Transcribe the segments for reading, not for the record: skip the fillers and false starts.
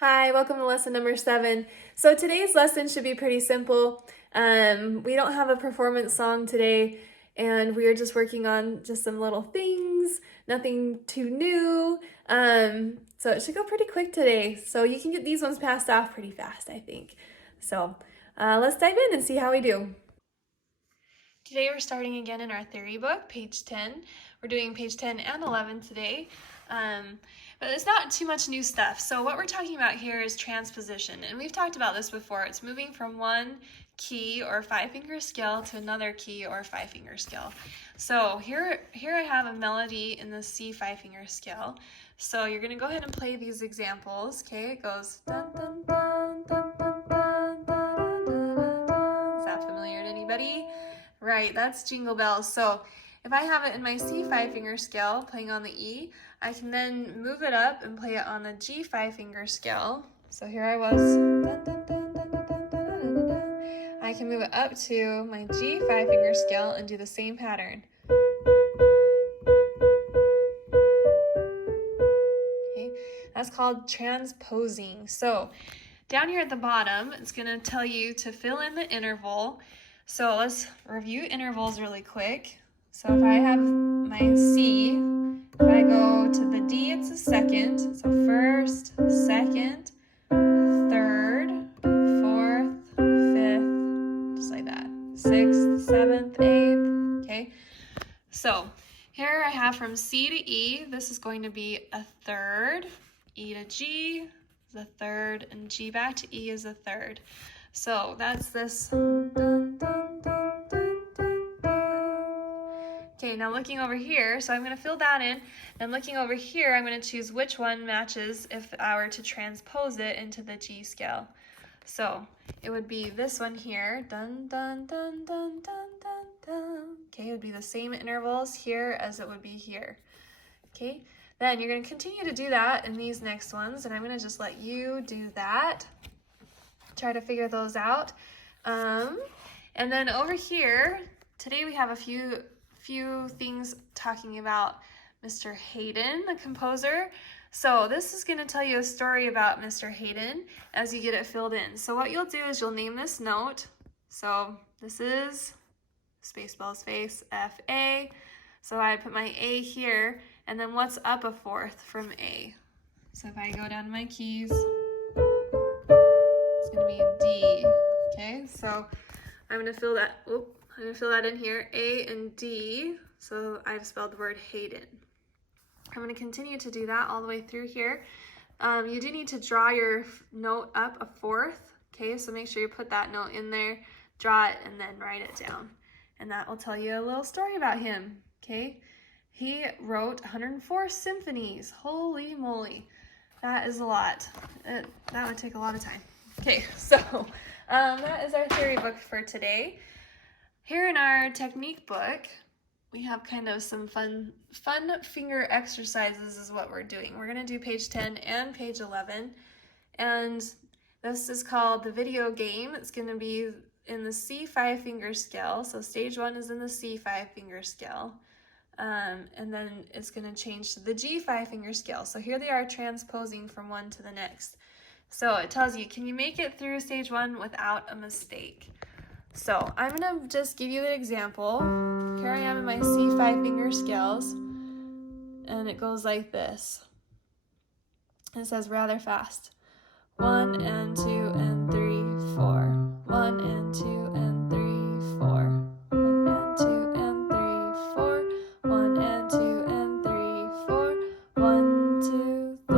Hi, welcome to lesson number 7. So today's lesson should be pretty simple. We don't have a performance song today, and we are just working on just some little things, nothing too new. So it should go pretty quick today. So you can get these ones passed off pretty fast, I think. So let's dive in and see how we do. Today we're starting again in our theory book, page 10. We're doing page 10 and 11 today. But it's not too much new stuff. So what we're talking about here is transposition. And we've talked about this before. It's moving from one key or 5-finger scale to another key or 5-finger scale. So here I have a melody in the C 5-finger scale. So you're going to go ahead and play these examples. Okay, it goes dun dun dun dun dun dun dun dun dun. Is that familiar to anybody? Right, that's Jingle Bells. So if I have it in my C 5-finger scale, playing on the E, I can then move it up and play it on the G 5-finger scale. So here I was. Dun, dun, dun, dun, dun, dun, dun, dun, dun. I can move it up to my G 5-finger scale and do the same pattern. Okay, that's called transposing. So down here at the bottom, it's going to tell you to fill in the interval. So let's review intervals really quick. So if I have my C, if I go to the D, it's a second. So first, second, third, fourth, fifth, just like that. 6th, 7th, 8th, okay? So here I have from C to E, this is going to be a third. E to G is a third, and G back to E is a third. So that's this. Dun, dun, dun, dun, dun, dun. Okay, now looking over here, so I'm going to fill that in. Then looking over here, I'm going to choose which one matches if I were to transpose it into the G scale. So it would be this one here. Dun, dun, dun, dun, dun, dun, dun. Okay, it would be the same intervals here as it would be here. Okay, then you're going to continue to do that in these next ones, and I'm going to just let you do that. Try to figure those out. And then over here, today we have a few things talking about Mr. Hayden, the composer. So this is going to tell you a story about Mr. Hayden as you get it filled in. So what you'll do is you'll name this note. So this is Spaceball's face, F, A. So I put my A here, and then what's up a fourth from A? So if I go down to my keys, it's going to be a D. Okay, so I'm going to fill that, I'm going to fill that in here, A and D, so I've spelled the word Hayden. I'm going to continue to do that all the way through here. You do need to draw your note up a fourth, okay, so make sure you put that note in there, draw it, and then write it down. And that will tell you a little story about him, okay? He wrote 104 symphonies. Holy moly, that is a lot. That would take a lot of time. Okay, so that is our theory book for today. Here in our technique book, we have kind of some fun finger exercises is what we're doing. We're going to do page 10 and page 11, and this is called the video game. It's going to be in the C 5-finger scale, so stage 1 is in the C 5-finger scale, and then it's going to change to the G 5-finger scale. So here they are transposing from one to the next. So it tells you, can you make it through stage 1 without a mistake? So I'm going to just give you an example. Here I am in my C 5-finger scales, and it goes like this. It says rather fast. 1 and 2 and 3, 4. 1 and 2 and 3, 4. 1 and 2 and 3, 4. 1 and 2 and 3, 4. 1, 2, 3,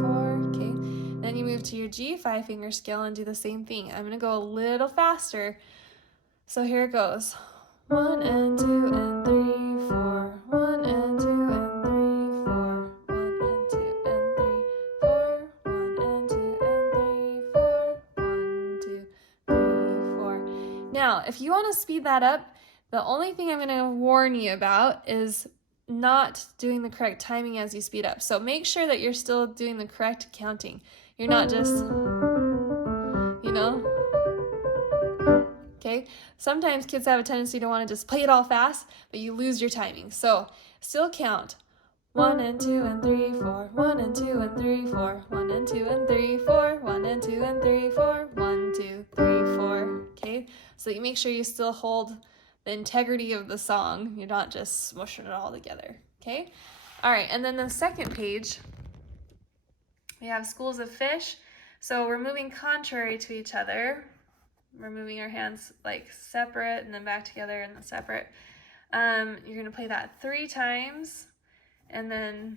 4. Okay. Then you move to your G 5-finger scale and do the same thing. I'm going to go a little faster. So here it goes. 1 and 2 and 3, 4. 1 and 2 and 3, 4. 1 and 2 and 3, 4. 1 and 2 and 3, 4. 1, 2, 3, 4. Now, if you want to speed that up, the only thing I'm going to warn you about is not doing the correct timing as you speed up. So make sure that you're still doing the correct counting. You're not just, okay? Sometimes kids have a tendency to want to just play it all fast, but you lose your timing. So still count 1 and 2 and 3, 4, 1 and 2 and 3, 4, 1 and 2 and 3, 4, 1 and 2 and 3, 4, 1, 2, 3, 4. Okay, so you make sure you still hold the integrity of the song. You're not just smushing it all together. Okay, all right, and then the second page, we have schools of fish. So we're moving contrary to each other. We're moving our hands like separate and then back together and then separate. You're going to play that 3 times and then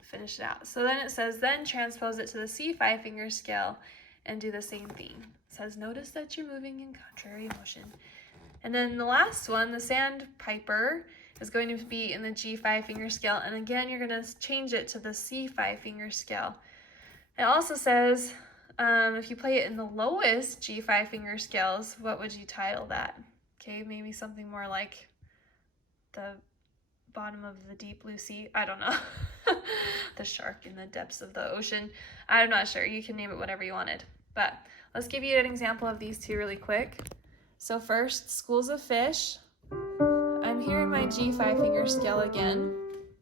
finish it out. So then it says, then transpose it to the C 5-finger scale and do the same thing. It says, notice that you're moving in contrary motion. And then the last one, the sandpiper, is going to be in the G 5-finger scale. And again, you're going to change it to the C 5-finger scale. It also says, if you play it in the lowest G 5-finger scales, what would you title that? Okay, maybe something more like the bottom of the deep blue sea. I don't know. The shark in the depths of the ocean. I'm not sure. You can name it whatever you wanted. But let's give you an example of these 2 really quick. So first, schools of fish. I'm here in my G 5-finger scale again,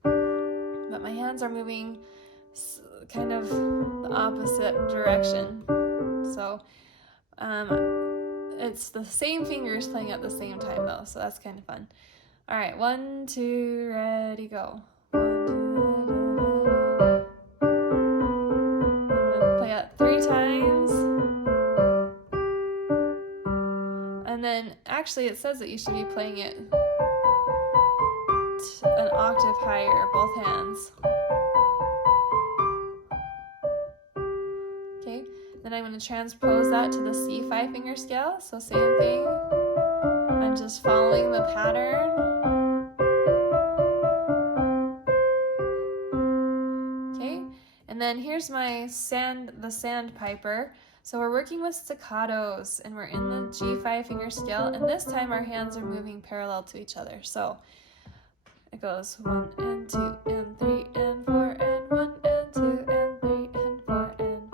but my hands are moving kind of the opposite direction. So it's the same fingers playing at the same time though, so that's kind of fun. All right, 1, 2, ready, go. 1, 2, I'm gonna play it 3 times. And then actually it says that you should be playing it an octave higher, both hands. Okay, then I'm going to transpose that to the C 5-finger scale. So same thing. I'm just following the pattern. Okay, and then here's my the sandpiper. So we're working with staccatos and we're in the G 5-finger scale, and this time our hands are moving parallel to each other. So it goes 1 and 2 and 3 and 4 and 1 and 2 and 3 and 4 and.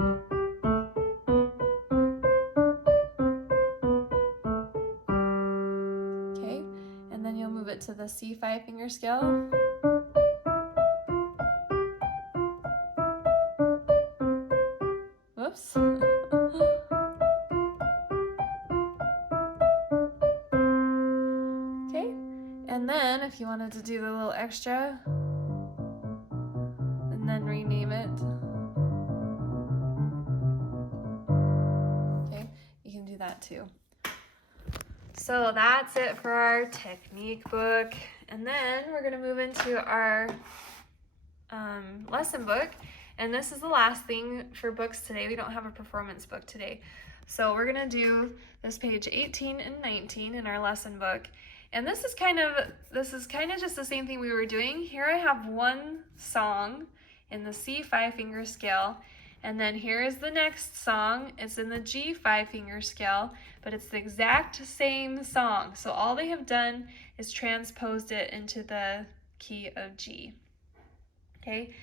Okay, and then you'll move it to the C 5-finger scale. Whoops. Okay, and then if you wanted to do the little extra and then rename it, okay, you can do that too. So that's it for our technique book, and then we're going to move into our lesson book. And this is the last thing for books today. We don't have a performance book today. So we're gonna do this page 18 and 19 in our lesson book. And this is kind of just the same thing we were doing. Here I have one song in the C 5-finger scale. And then here is the next song. It's in the G 5-finger scale, but it's the exact same song. So all they have done is transposed it into the key of G. Okay?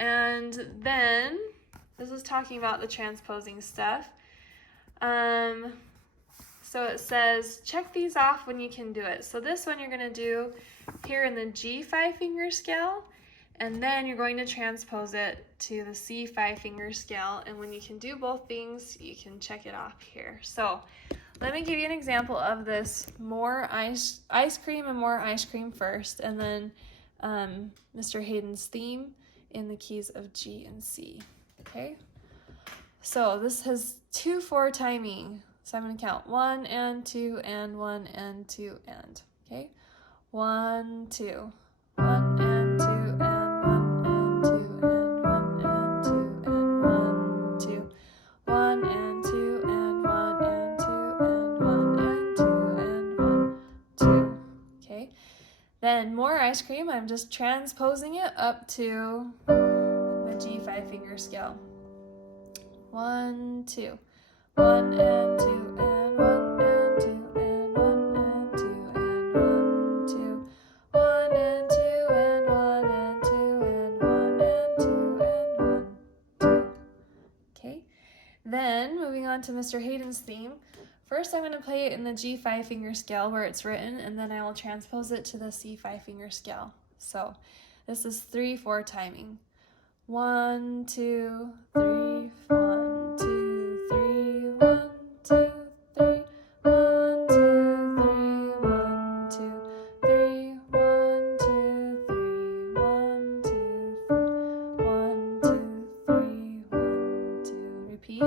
And then, this is talking about the transposing stuff. So it says, check these off when you can do it. So this one you're going to do here in the G 5-finger scale, and then you're going to transpose it to the C 5-finger scale. And when you can do both things, you can check it off here. So let me give you an example of this. More ice cream and more ice cream first, and then Mr. Hayden's theme in the keys of G and C. Okay, so this has 2/4 timing, so I'm going to count 1 and 2 and 1 and 2 and. Okay, 1 2 1 and 2 and 1 and 2 and 1 and 2 and 1 2 1 and 2 and 1 and 2 and 1 and 2 and 1 2. Okay. Then more ice cream, I'm just transposing it up to the G 5-finger scale. 1 2 1 and 2 and 1 and 2 and 1 and 2 and 1 2 1 and 2 and 1 and 2 and 1 and 2 and 1 2. Okay. Then moving on to Mr. Hayden's theme. First, I'm going to play it in the G 5-finger scale where it's written, and then I will transpose it to the C 5-finger scale. So This is 3/4 timing. 1, 2, 3, 1, 2, 3, 1, 2, 3, 1, 2, 3, 1, 2, 3, 1, 2, 3, 1, 2, 3, 1, 2, 3, 1, 2. Repeat.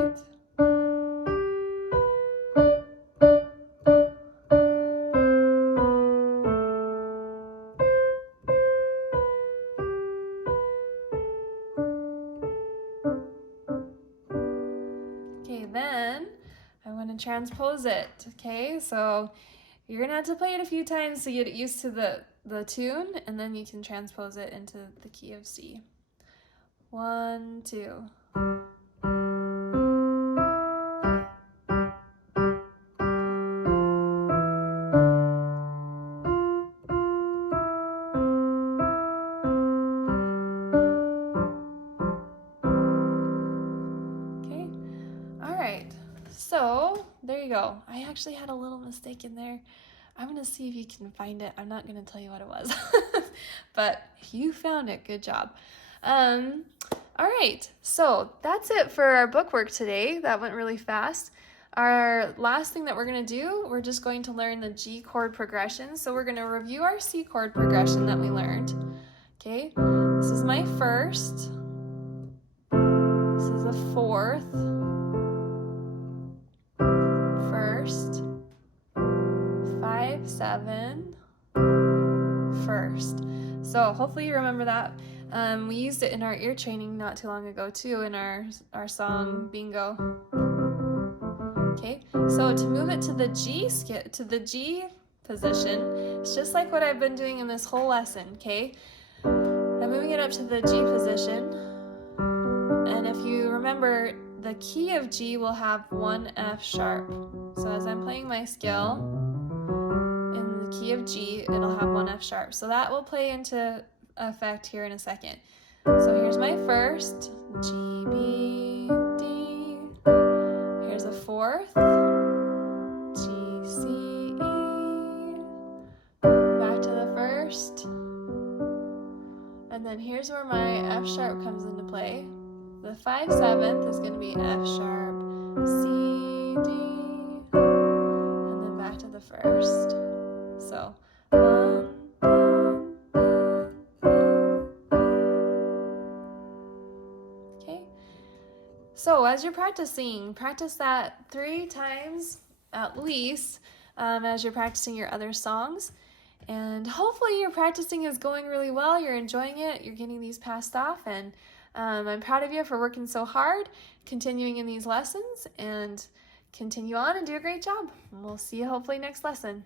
Okay, then I'm going to transpose it. Okay, so you're going to have to play it a few times to get used to the tune, and then you can transpose it into the key of C. 1, 2. Okay, all right. So there you go. I actually had a little mistake in there. I'm going to see if you can find it. I'm not going to tell you what it was, but you found it. Good job. All right, so that's it for our bookwork today. That went really fast. Our last thing that we're going to do, we're just going to learn the G chord progression. So we're going to review our C chord progression that we learned. Okay, this is my first. This is a fourth. First. 5, 7, first. So hopefully you remember that. We used it in our ear training not too long ago too, in our song Bingo. Okay, so to move it to the G position, it's just like what I've been doing in this whole lesson. Okay, I'm moving it up to the G position, and if you remember, the key of G will have one F sharp. So as I'm playing my scale in the key of G, it'll have one F sharp. So that will play into effect here in a second. So here's my first, G, B, D. Here's a fourth, G, C, E. Back to the first. And then here's where my F sharp comes into play. The 5/7 is going to be F sharp, C, D, and then back to the first. So 1, 2, 3. Okay. So as you're practicing, practice that 3 times at least as you're practicing your other songs. And hopefully your practicing is going really well. You're enjoying it. You're getting these passed off, and I'm proud of you for working so hard, continuing in these lessons, and continue on and do a great job. We'll see you hopefully next lesson.